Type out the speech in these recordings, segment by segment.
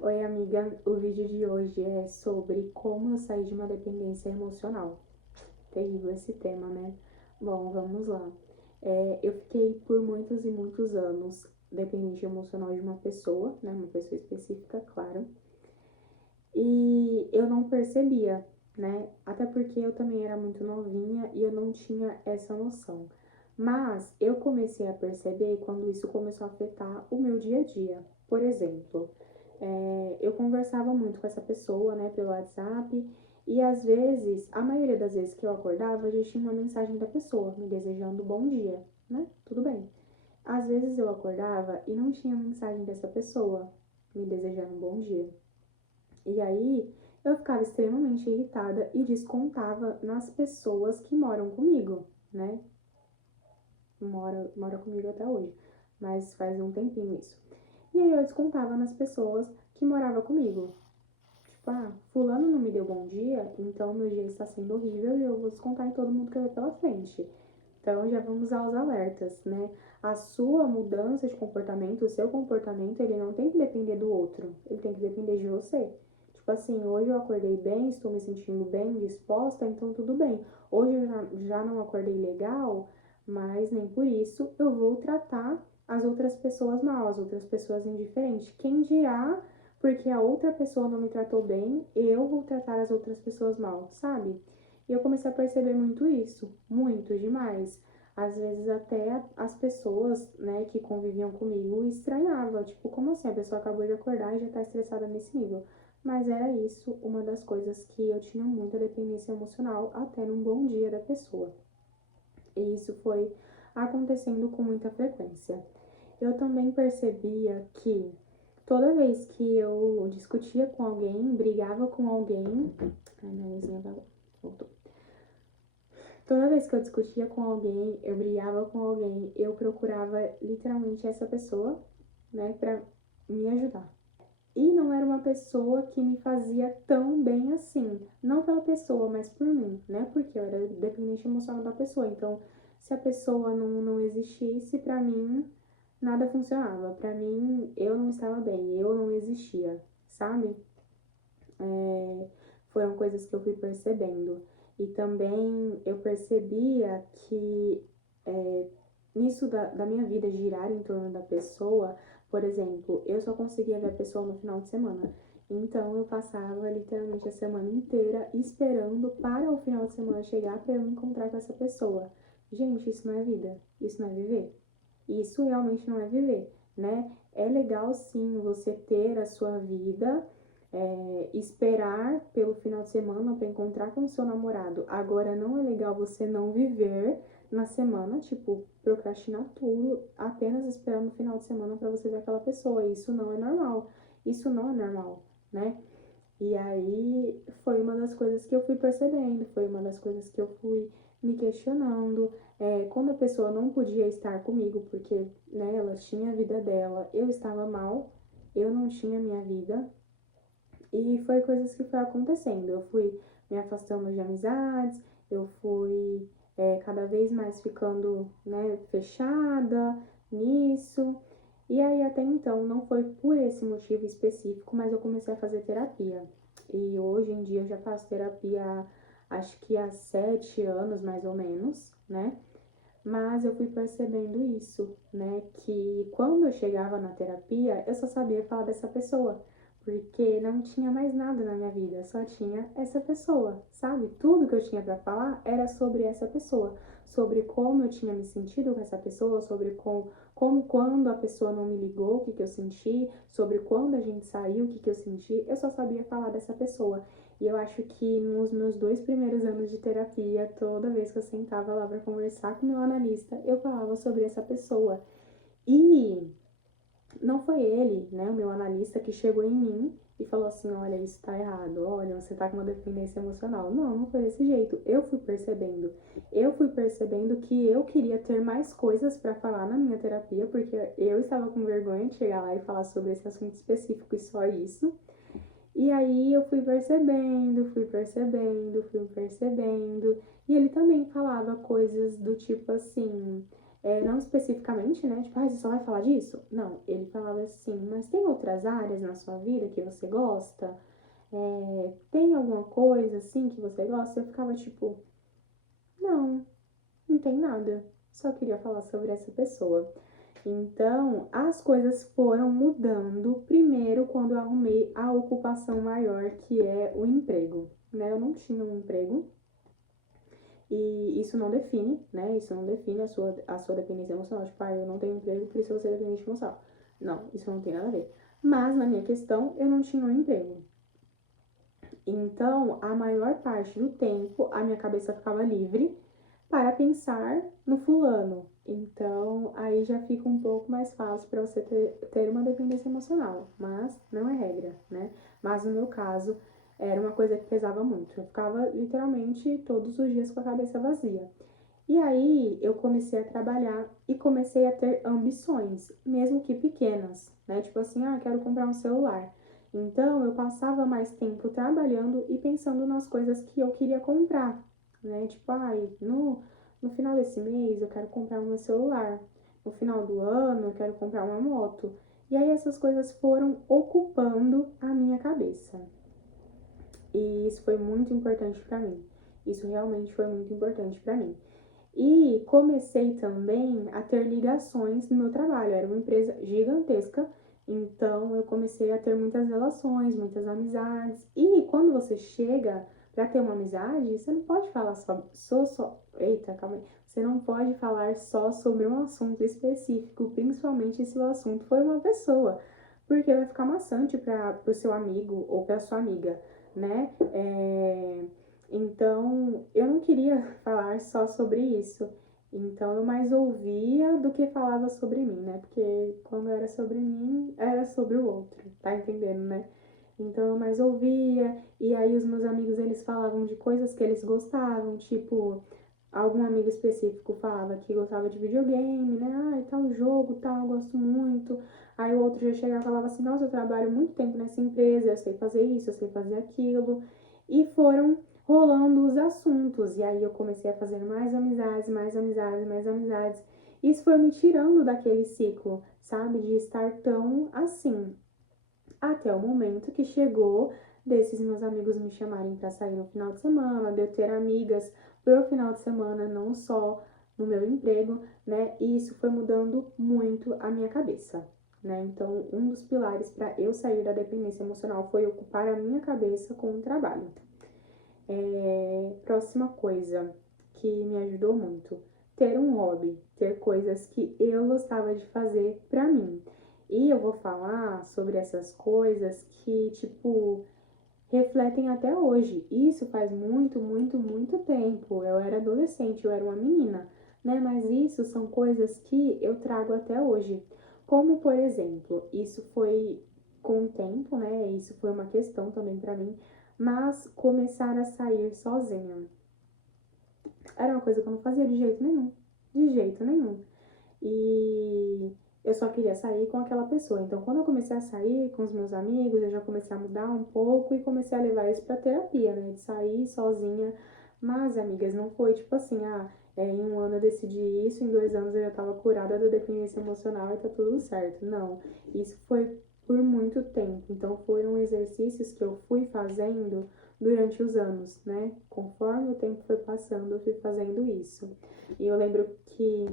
Oi, amiga. O vídeo de hoje é sobre como eu saí de uma dependência emocional. Terrível esse tema, né? Bom, vamos lá. Eu fiquei por muitos e muitos anos dependente emocional de uma pessoa, né? Uma pessoa específica, claro. E eu não percebia, né? Até porque eu também era muito novinha e eu não tinha essa noção. Mas eu comecei a perceber quando isso começou a afetar o meu dia a dia. Por exemplo, eu conversava muito com essa pessoa, né, pelo WhatsApp, e às vezes, a maioria das vezes que eu acordava, já tinha uma mensagem da pessoa me desejando bom dia, né? Tudo bem. Às vezes eu acordava e não tinha mensagem dessa pessoa me desejando bom dia. E aí eu ficava extremamente irritada e descontava nas pessoas que moram comigo, né? Mora comigo até hoje, mas faz um tempinho isso. E aí eu descontava nas pessoas que moravam comigo. Tipo, fulano não me deu bom dia, então meu dia está sendo horrível e eu vou descontar em todo mundo que eu ver pela frente. Então já vamos aos alertas, né? A sua mudança de comportamento, o seu comportamento, ele não tem que depender do outro, ele tem que depender de você. Tipo assim, hoje eu acordei bem, estou me sentindo bem, disposta, então tudo bem. Hoje eu já não acordei legal, mas nem por isso eu vou tratar as outras pessoas mal, as outras pessoas indiferentes. Quem dirá, porque a outra pessoa não me tratou bem, eu vou tratar as outras pessoas mal, sabe? E eu comecei a perceber muito isso, muito demais. Às vezes até as pessoas, né, que conviviam comigo estranhavam, tipo, como assim? A pessoa acabou de acordar e já tá estressada nesse nível. Mas era isso uma das coisas que eu tinha muita dependência emocional até num bom dia da pessoa. E isso foi acontecendo com muita frequência. Eu também percebia que toda vez que eu discutia com alguém, brigava com alguém. Ai, minha luzinha voltou. Toda vez que eu discutia com alguém, eu brigava com alguém, eu procurava literalmente essa pessoa, né, pra me ajudar. E não era uma pessoa que me fazia tão bem assim. Não pela pessoa, mas por mim, né? Porque eu era dependente emocional da pessoa. Então, se a pessoa não existisse, pra mim, nada funcionava. Pra mim, eu não estava bem, eu não existia, sabe? Foram coisas que eu fui percebendo. E também eu percebia que nisso da minha vida girar em torno da pessoa, por exemplo, eu só conseguia ver a pessoa no final de semana. Então eu passava literalmente a semana inteira esperando para o final de semana chegar para eu me encontrar com essa pessoa. Gente, isso não é vida, isso não é viver. Isso realmente não é viver, né? É legal sim você ter a sua vida, esperar pelo final de semana para encontrar com o seu namorado. Agora, não é legal você não viver na semana, tipo, procrastinar tudo, apenas esperando o final de semana para você ver aquela pessoa. Isso não é normal. Isso não é normal, né? E aí foi uma das coisas que eu fui percebendo, foi uma das coisas que eu fui me questionando. Quando a pessoa não podia estar comigo, porque né, ela tinha a vida dela, eu estava mal, eu não tinha minha vida. E foi coisas que foi acontecendo. Eu fui me afastando de amizades, eu fui cada vez mais ficando né, fechada nisso. E aí até então não foi por esse motivo específico, mas eu comecei a fazer terapia. E hoje em dia eu já faço terapia acho que há 7 anos mais ou menos, né? Mas eu fui percebendo isso, né? Que quando eu chegava na terapia, eu só sabia falar dessa pessoa, porque não tinha mais nada na minha vida, só tinha essa pessoa, sabe? Tudo que eu tinha para falar era sobre essa pessoa, sobre como eu tinha me sentido com essa pessoa, sobre como quando a pessoa não me ligou, o que que eu senti, sobre quando a gente saiu, o que que eu senti, eu só sabia falar dessa pessoa. E eu acho que nos meus 2 primeiros anos de terapia, toda vez que eu sentava lá para conversar com o meu analista, eu falava sobre essa pessoa. E não foi ele, né, o meu analista, que chegou em mim e falou assim: olha, isso tá errado, olha, você tá com uma dependência emocional. Não, não foi desse jeito. Eu fui percebendo. Eu fui percebendo que eu queria ter mais coisas para falar na minha terapia, porque eu estava com vergonha de chegar lá e falar sobre esse assunto específico e só isso. E aí eu fui percebendo, fui percebendo, fui percebendo. E ele também falava coisas do tipo assim, Não especificamente, né? Tipo, você só vai falar disso? Não, ele falava assim, mas tem outras áreas na sua vida que você gosta? Tem alguma coisa assim que você gosta? Eu ficava tipo, não, não tem nada. Só queria falar sobre essa pessoa. Então, as coisas foram mudando primeiro quando eu arrumei a ocupação maior, que é o emprego, né? Eu não tinha um emprego e isso não define, né? Isso não define a sua dependência emocional. Tipo, eu não tenho emprego, por isso eu vou ser dependente emocional. Não, isso não tem nada a ver. Mas, na minha questão, eu não tinha um emprego. Então, a maior parte do tempo, a minha cabeça ficava livre para pensar no fulano. Então, aí já fica um pouco mais fácil para você ter uma dependência emocional, mas não é regra, né? Mas no meu caso, era uma coisa que pesava muito. Eu ficava literalmente todos os dias com a cabeça vazia. E aí eu comecei a trabalhar e comecei a ter ambições, mesmo que pequenas, né? Tipo assim, quero comprar um celular. Então eu passava mais tempo trabalhando e pensando nas coisas que eu queria comprar, né? Tipo, no final desse mês eu quero comprar um celular. No final do ano eu quero comprar uma moto. E aí essas coisas foram ocupando a minha cabeça. E isso foi muito importante para mim. Isso realmente foi muito importante para mim. E comecei também a ter ligações no meu trabalho. Era uma empresa gigantesca, então eu comecei a ter muitas relações, muitas amizades. E quando você chega para ter uma amizade, você não pode falar eita, calma aí. Você não pode falar só sobre um assunto específico, principalmente se o assunto for uma pessoa, porque vai ficar maçante para o seu amigo ou para sua amiga, né? Então, eu não queria falar só sobre isso. Então, eu mais ouvia do que falava sobre mim, né? Porque quando era sobre mim, era sobre o outro, tá entendendo, né? Então, eu mais ouvia, e aí os meus amigos, eles falavam de coisas que eles gostavam, tipo, algum amigo específico falava que gostava de videogame, né? Tal jogo, tal, eu gosto muito. Aí o outro já chegava e falava assim, nossa, eu trabalho muito tempo nessa empresa, eu sei fazer isso, eu sei fazer aquilo. E foram rolando os assuntos. E aí eu comecei a fazer mais amizades, mais amizades, mais amizades. Isso foi me tirando daquele ciclo, sabe? De estar tão assim. Até o momento que chegou desses meus amigos me chamarem para sair no final de semana, de eu ter amigas pro final de semana, não só no meu emprego, né? E isso foi mudando muito a minha cabeça, né? Então, um dos pilares para eu sair da dependência emocional foi ocupar a minha cabeça com o trabalho. Próxima coisa que me ajudou muito, ter um hobby, ter coisas que eu gostava de fazer pra mim. E eu vou falar sobre essas coisas que, tipo, refletem até hoje. Isso faz muito, muito, muito tempo. Eu era adolescente, eu era uma menina, né? Mas isso são coisas que eu trago até hoje. Como, por exemplo, isso foi com o tempo, né? Isso foi uma questão também pra mim, mas começar a sair sozinha era uma coisa que eu não fazia de jeito nenhum. De jeito nenhum. E eu só queria sair com aquela pessoa. Então, quando eu comecei a sair com os meus amigos, eu já comecei a mudar um pouco e comecei a levar isso pra terapia, né? De sair sozinha. Mas, amigas, não foi tipo assim, em um ano eu decidi isso, em 2 anos eu já tava curada da dependência emocional e tá tudo certo. Não. Isso foi por muito tempo. Então, foram exercícios que eu fui fazendo durante os anos, né? Conforme o tempo foi passando, eu fui fazendo isso. E eu lembro que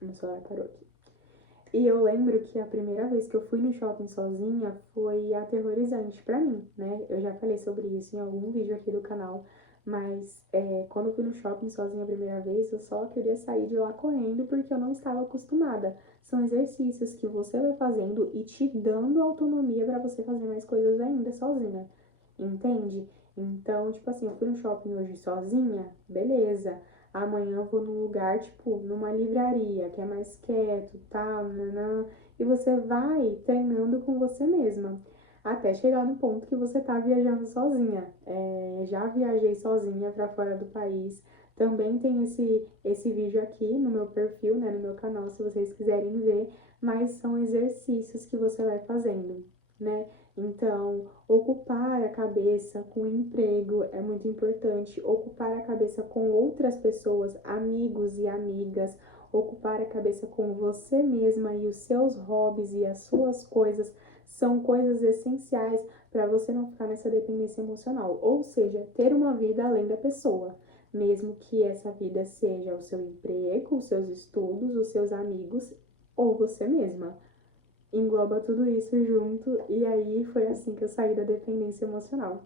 meu celular parou aqui. E eu lembro que a primeira vez que eu fui no shopping sozinha foi aterrorizante pra mim, né? Eu já falei sobre isso em algum vídeo aqui do canal, mas quando eu fui no shopping sozinha a primeira vez, eu só queria sair de lá correndo porque eu não estava acostumada. São exercícios que você vai fazendo e te dando autonomia pra você fazer mais coisas ainda sozinha, entende? Então, tipo assim, eu fui no shopping hoje sozinha, beleza. Amanhã eu vou num lugar, tipo, numa livraria, que é mais quieto, tal, nanã, e você vai treinando com você mesma, até chegar no ponto que você tá viajando sozinha. Já viajei sozinha para fora do país. Também tem esse vídeo aqui no meu perfil, né, no meu canal, se vocês quiserem ver, mas são exercícios que você vai fazendo, né? Então, ocupar a cabeça com emprego é muito importante, ocupar a cabeça com outras pessoas, amigos e amigas, ocupar a cabeça com você mesma e os seus hobbies e as suas coisas são coisas essenciais para você não ficar nessa dependência emocional, ou seja, ter uma vida além da pessoa, mesmo que essa vida seja o seu emprego, os seus estudos, os seus amigos ou você mesma. Engloba tudo isso junto e aí foi assim que eu saí da dependência emocional.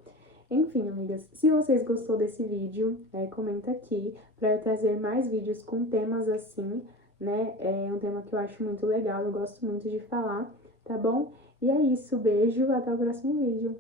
Enfim, amigas, se vocês gostou desse vídeo, comenta aqui para eu trazer mais vídeos com temas assim, né? É um tema que eu acho muito legal, eu gosto muito de falar, tá bom? E é isso, beijo, até o próximo vídeo.